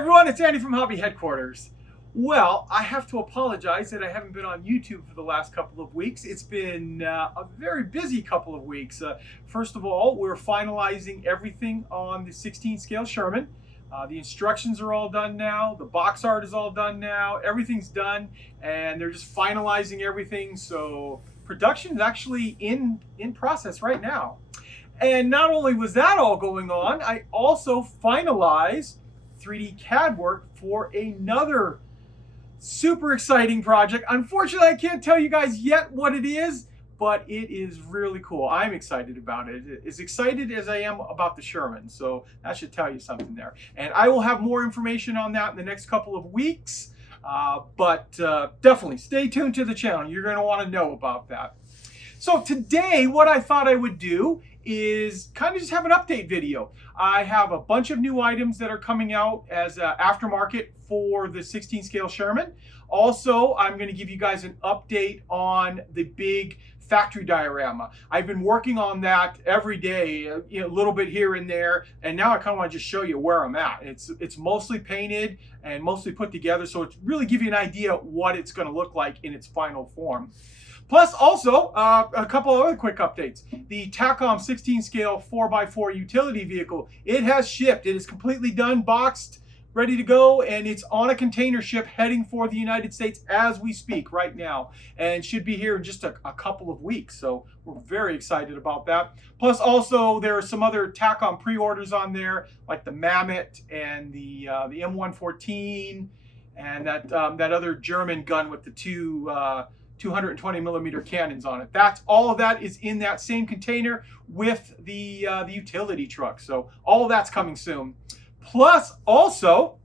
everyone, it's Andy from Hobby Headquarters. Well, I have to apologize that I haven't been on YouTube for the last couple of weeks. It's been a very busy couple of weeks. First of all, we're finalizing everything on the 16 scale Sherman. The instructions are all done now. The box art is all done now. Everything's done, and they're just finalizing everything. So production is actually in process right now. And not only was that all going on, I also finalized 3D CAD work for another super exciting project. Unfortunately, I can't tell you guys yet what it is, but it is really cool. I'm excited about it. As excited as I am about the Sherman, so that should tell you something there. And I will have more information on that in the next couple of weeks, but definitely stay tuned to the channel. You're going to want to know about that. So today, what I thought I would do is kind of just have an update video. I have a bunch of new items that are coming out as aftermarket for the 16 scale Sherman. Also, I'm going to give you guys an update on the big factory diorama. I've been working on that every day, a little bit here and there, and now I kind of want to just show you where I'm at. It's mostly painted and mostly put together, so it's really give you an idea what it's going to look like in its final form. Plus, also, a couple of other quick updates. The Tacom 16 scale 4x4 utility vehicle, it has shipped. It is completely done, boxed, ready to go, and it's on a container ship heading for the United States as we speak right now, and should be here in just a couple of weeks. So we're very excited about that. Plus, also, there are some other Tacom pre-orders on there, like the Mammoth and the M114, and that other German gun with the two 220 millimeter cannons on it. All of that is in that same container with the utility truck. So all of that's coming soon. Plus, also,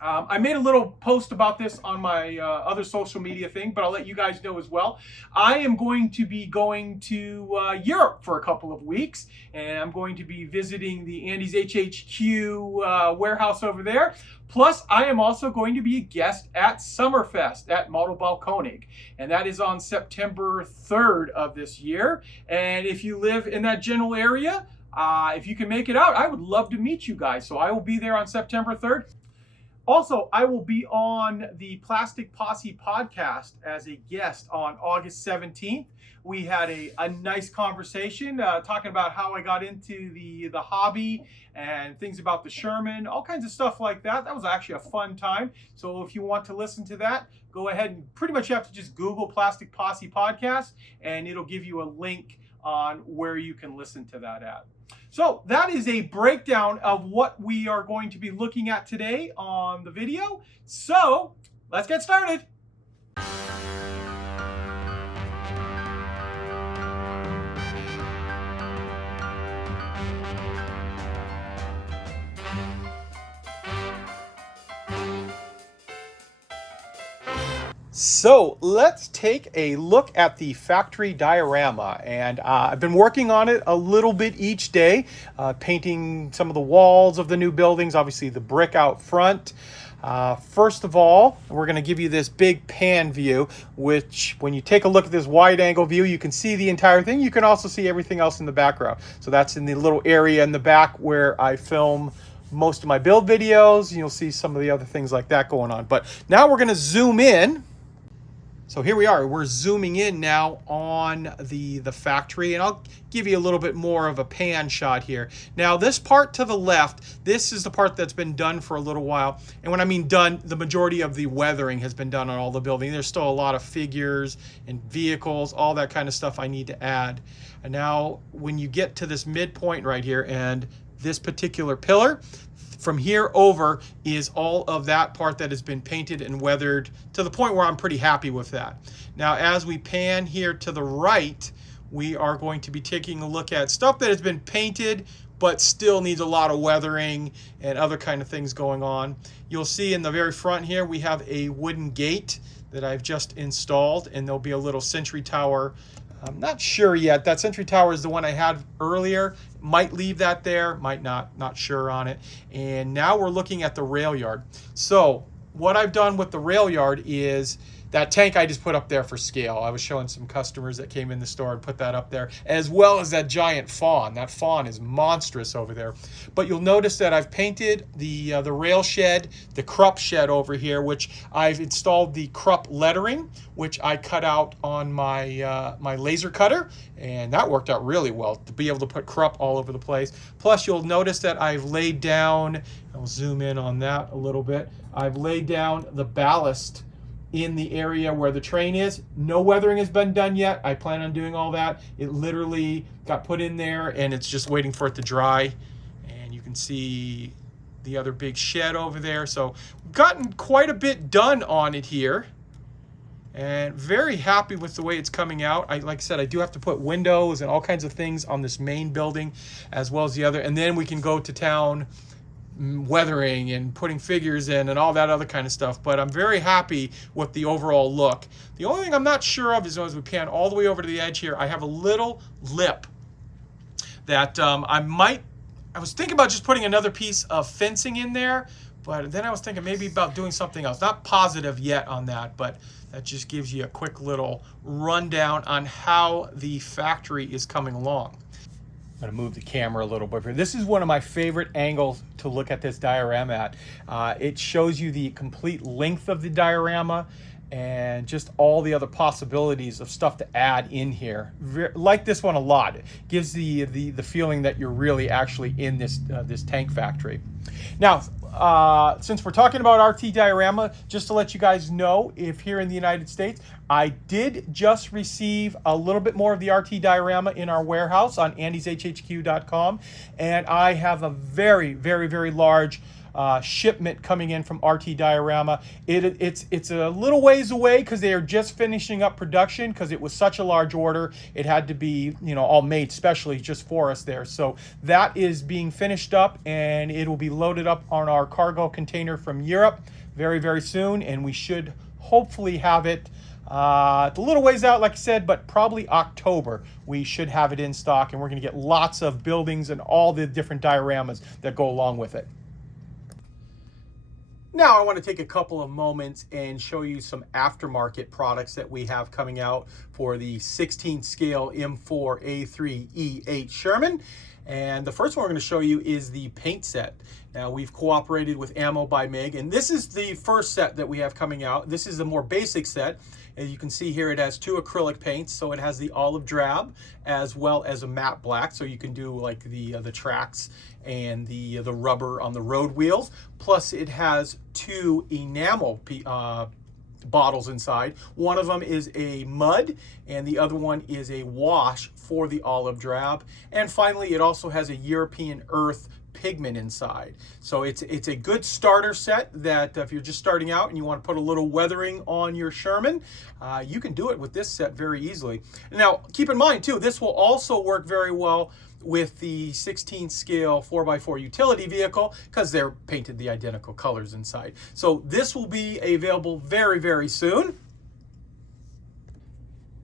I made a little post about this on my other social media thing, but I'll let you guys know as well. I am going to be going to Europe for a couple of weeks, and I'm going to be visiting the Andy's HHQ warehouse over there. Plus, I am also going to be a guest at Summerfest at Modelbaukönig, and that is on September 3rd of this year. And if you live in that general area, if you can make it out, I would love to meet you guys. So I will be there on September 3rd. Also, I will be on the Plastic Posse podcast as a guest on August 17th. We had a nice conversation talking about how I got into the hobby and things about the Sherman, all kinds of stuff like that. That was actually a fun time. So if you want to listen to that, go ahead and pretty much you have to just Google Plastic Posse podcast, and it'll give you a link on where you can listen to that at. So that is a breakdown of what we are going to be looking at today on the video. So let's get started. So let's take a look at the factory diorama, and I've been working on it a little bit each day, painting some of the walls of the new buildings, obviously the brick out front. First of all, we're going to give you this big pan view, which when you take a look at this wide angle view, you can see the entire thing. You can also see everything else in the background. So that's in the little area in the back where I film most of my build videos. You'll see some of the other things like that going on. But now we're going to zoom in. So here we are, we're zooming in now on the factory, and I'll give you a little bit more of a pan shot here. Now this part to the left, this is the part that's been done for a little while. And when I mean done, the majority of the weathering has been done on all the building. There's still a lot of figures and vehicles, all that kind of stuff I need to add. And now when you get to this midpoint right here and this particular pillar, from here over is all of that part that has been painted and weathered to the point where I'm pretty happy with that. Now, as we pan here to the right, we are going to be taking a look at stuff that has been painted but still needs a lot of weathering and other kind of things going on. You'll see in the very front here, we have a wooden gate that I've just installed, and there'll be a little sentry tower. I'm not sure yet. That sentry tower is the one I had earlier. Might leave that there, might not sure on it. And now we're looking at the rail yard. So what I've done with the rail yard is that tank I just put up there for scale. I was showing some customers that came in the store and put that up there, as well as that giant fawn. That fawn is monstrous over there. But you'll notice that I've painted the rail shed, the Krupp shed over here, which I've installed the Krupp lettering, which I cut out on my my laser cutter, and that worked out really well to be able to put Krupp all over the place. Plus, you'll notice that I've laid down, I'll zoom in on that a little bit, I've laid down the ballast in the area where the train is. No weathering has been done yet. I plan on doing all that. It literally got put in there and it's just waiting for it to dry. And you can see the other big shed over there. So we've gotten quite a bit done on it here. And very happy with the way it's coming out. Like I said, I do have to put windows and all kinds of things on this main building as well as the other. And then we can go to town weathering and putting figures in and all that other kind of stuff. But I'm very happy with the overall look. The only thing I'm not sure of is, as we pan all the way over to the edge here, I have a little lip that I was thinking about just putting another piece of fencing in there, but then I was thinking maybe about doing something else. Not positive yet on that, but that just gives you a quick little rundown on how the factory is coming along. I'm going to move the camera a little bit. This is one of my favorite angles to look at this diorama at. It shows you the complete length of the diorama and just all the other possibilities of stuff to add in here. Like this one a lot. It gives the feeling that you're really actually in this this tank factory. Now, since we're talking about RT diorama, just to let you guys know, if here in the United States, I did just receive a little bit more of the RT diorama in our warehouse on andyshhq.com, and I have a very, very, very large shipment coming in from RT Diorama. It's a little ways away because they are just finishing up production because it was such a large order. It had to be, you know, all made specially just for us there. So that is being finished up and it will be loaded up on our cargo container from Europe very, very soon, and we should hopefully have it a little ways out, like I said, but probably October we should have it in stock, and we're going to get lots of buildings and all the different dioramas that go along with it. Now I want to take a couple of moments and show you some aftermarket products that we have coming out for the 16 scale M4A3E8 Sherman. And the first one we're going to show you is the paint set. Now we've cooperated with Ammo by Mig, and this is the first set that we have coming out. This is a more basic set. As you can see here, it has two acrylic paints, so it has the olive drab as well as a matte black, so you can do like the tracks and the rubber on the road wheels. Plus it has two enamel bottles inside. One of them is a mud and the other one is a wash for the olive drab. And finally, it also has a European earth pigment inside. So it's a good starter set that if you're just starting out and you want to put a little weathering on your Sherman, you can do it with this set very easily. Now, keep in mind too, this will also work very well with the 16 scale 4x4 utility vehicle because they're painted the identical colors inside. So this will be available very, very soon.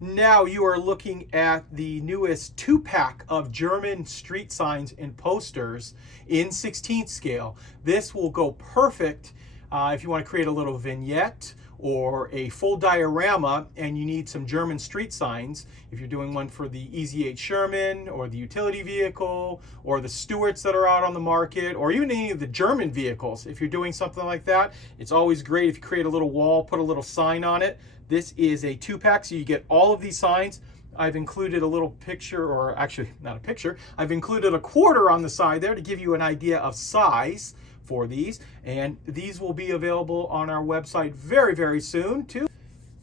Now you are looking at the newest 2-pack of German street signs and posters in 16th scale. This will go perfect if you want to create a little vignette or a full diorama and you need some German street signs. If you're doing one for the EZ8 Sherman or the utility vehicle or the Stewarts that are out on the market, or even any of the German vehicles, if you're doing something like that, it's always great if you create a little wall, put a little sign on it. This is a 2-pack, so you get all of these signs. I've included a little picture, or actually not a picture, I've included a quarter on the side there to give you an idea of size for these, and these will be available on our website very, very soon too.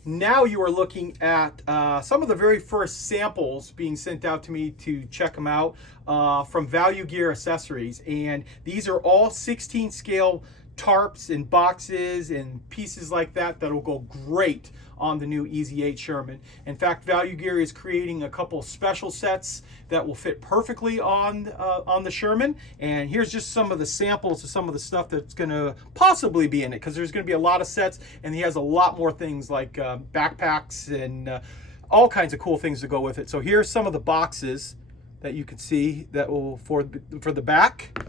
Now you are looking at some of the very first samples being sent out to me to check them out from Value Gear Accessories, and these are all 16 scale tarps and boxes and pieces like that that'll go great on the new EZ8 Sherman. In fact, Value Gear is creating a couple special sets that will fit perfectly on the Sherman. And here's just some of the samples of some of the stuff that's going to possibly be in it, because there's going to be a lot of sets, and he has a lot more things like backpacks and all kinds of cool things to go with it. So here's some of the boxes that you can see that will for the back.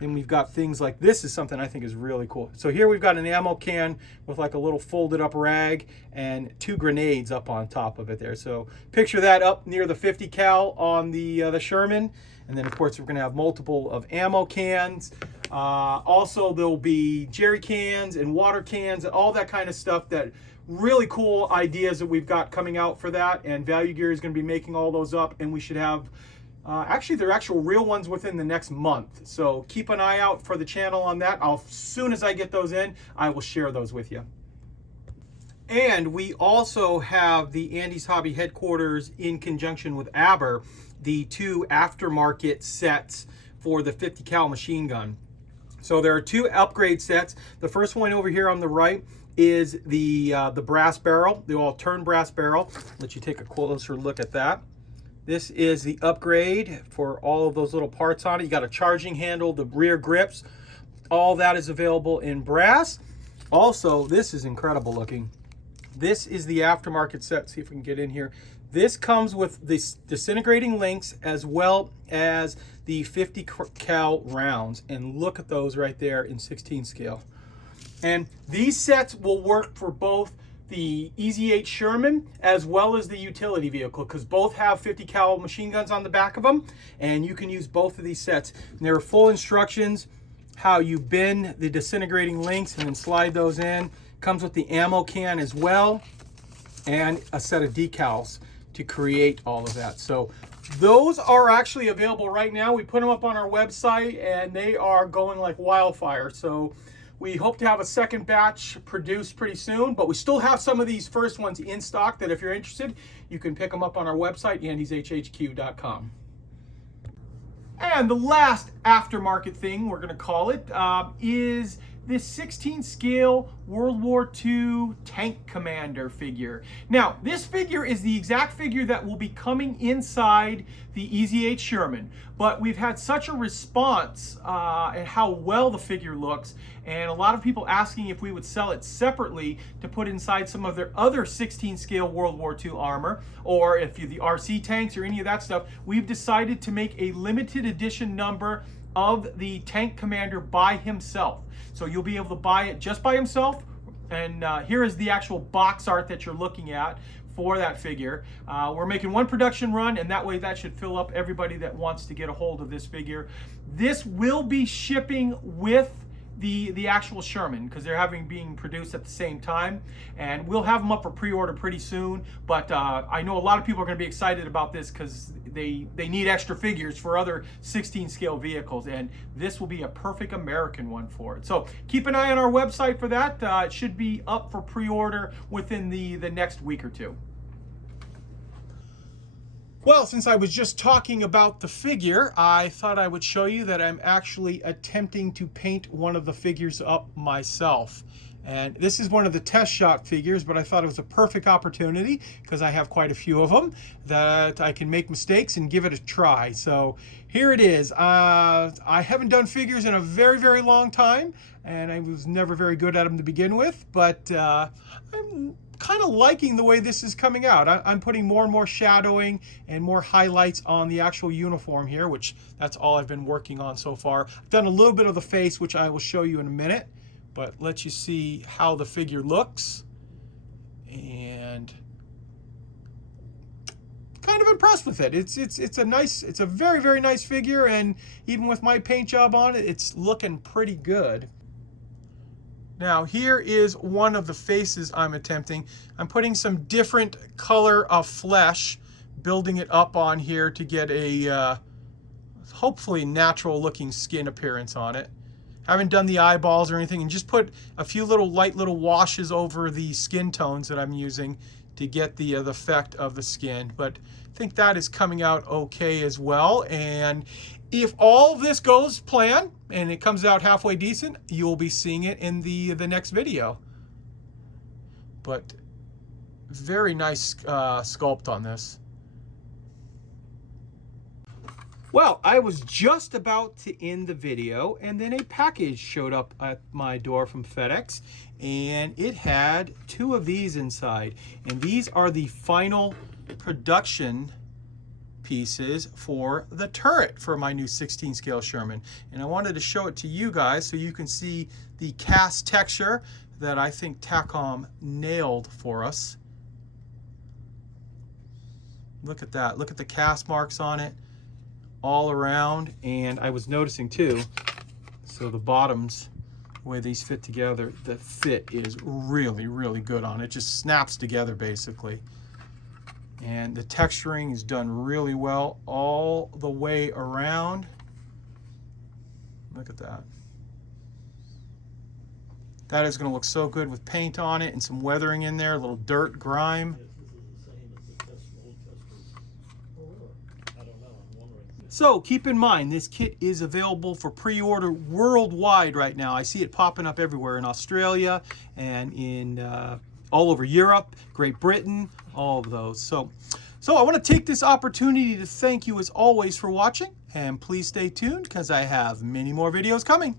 Then we've got things like this is something I think is really cool. So here we've got an ammo can with like a little folded up rag and 2 grenades up on top of it there. So picture that up near the 50 cal on the Sherman. And then of course we're gonna have multiple of ammo cans. Also there'll be jerry cans and water cans and all that kind of stuff. That really cool ideas that we've got coming out for that. And Value Gear is gonna be making all those up, and we should have actually, they're actual real ones within the next month. So keep an eye out for the channel on that. As soon as I get those in, I will share those with you. And we also have the Andy's Hobby headquarters in conjunction with Aber, the 2 aftermarket sets for the 50 cal machine gun. So there are 2 upgrade sets. The first one over here on the right is the brass barrel, the all-turn brass barrel. Let you take a closer look at that. This is the upgrade for all of those little parts on it. You got a charging handle, the rear grips. All that is available in brass. Also, this is incredible looking. This is the aftermarket set. See if we can get in here. This comes with the disintegrating links as well as the 50 cal rounds. And look at those right there in 16 scale. And these sets will work for both the EZ8 Sherman as well as the utility vehicle, because both have 50 cal machine guns on the back of them, and you can use both of these sets. And there are full instructions how you bend the disintegrating links and then slide those in. Comes with the ammo can as well, and a set of decals to create all of that. So those are actually available right now. We put them up on our website and they are going like wildfire. So we hope to have a second batch produced pretty soon, but we still have some of these first ones in stock that if you're interested, you can pick them up on our website, andyshhq.com. And the last aftermarket thing, we're going to call it, is this 16 scale World War II tank commander figure. Now, this figure is the exact figure that will be coming inside the EZ8 Sherman, but we've had such a response at how well the figure looks, and a lot of people asking if we would sell it separately to put inside some of their other 16 scale World War II armor, or if you're the RC tanks or any of that stuff. We've decided to make a limited edition number of the tank commander by himself. So you'll be able to buy it just by himself. And here is the actual box art that you're looking at for that figure. We're making one production run, and that way that should fill up everybody that wants to get a hold of this figure. This will be shipping with the actual Sherman, because they're being produced at the same time, and we'll have them up for pre-order pretty soon. But I know a lot of people are going to be excited about this because they need extra figures for other 16 scale vehicles, and this will be a perfect American one for it. So keep an eye on our website for that. It should be up for pre-order within the next week or two. Well, since I was just talking about the figure, I thought I would show you that I'm actually attempting to paint one of the figures up myself. And this is one of the test shot figures, but I thought it was a perfect opportunity, because I have quite a few of them, that I can make mistakes and give it a try. So here it is. I haven't done figures in a very, very long time, and I was never very good at them to begin with, but I'm kind of liking the way this is coming out. I'm putting more and more shadowing and more highlights on the actual uniform here, which that's all I've been working on so far. I've done a little bit of the face, which I will show you in a minute, but let you see how the figure looks. And kind of impressed with it. It's a very, very nice figure, and even with my paint job on it, it's looking pretty good. Now here is one of the faces I'm attempting. I'm putting some different color of flesh, building it up on here to get a hopefully natural looking skin appearance on it. Haven't done the eyeballs or anything, and just put a few light little washes over the skin tones that I'm using to get the effect of the skin. But I think that is coming out okay as well. And if all of this goes planned and it comes out halfway decent, you'll be seeing it in the next video. But very nice sculpt on this. Well, I was just about to end the video, and then a package showed up at my door from FedEx, and it had 2 of these inside. And these are the final production pieces for the turret for my new 16 scale Sherman. And I wanted to show it to you guys so you can see the cast texture that I think Takom nailed for us. Look at that. Look at the cast marks on it all around. And I was noticing too, so the bottoms, the way these fit together, the fit is really, really good on it. It just snaps together basically. And the texturing is done really well all the way around. Look at that. That is going to look so good with paint on it and some weathering in there, a little dirt, grime. So keep in mind, this kit is available for pre-order worldwide right now. I see it popping up everywhere in Australia and in all over Europe, Great Britain, all of those. So I want to take this opportunity to thank you as always for watching, and please stay tuned because I have many more videos coming.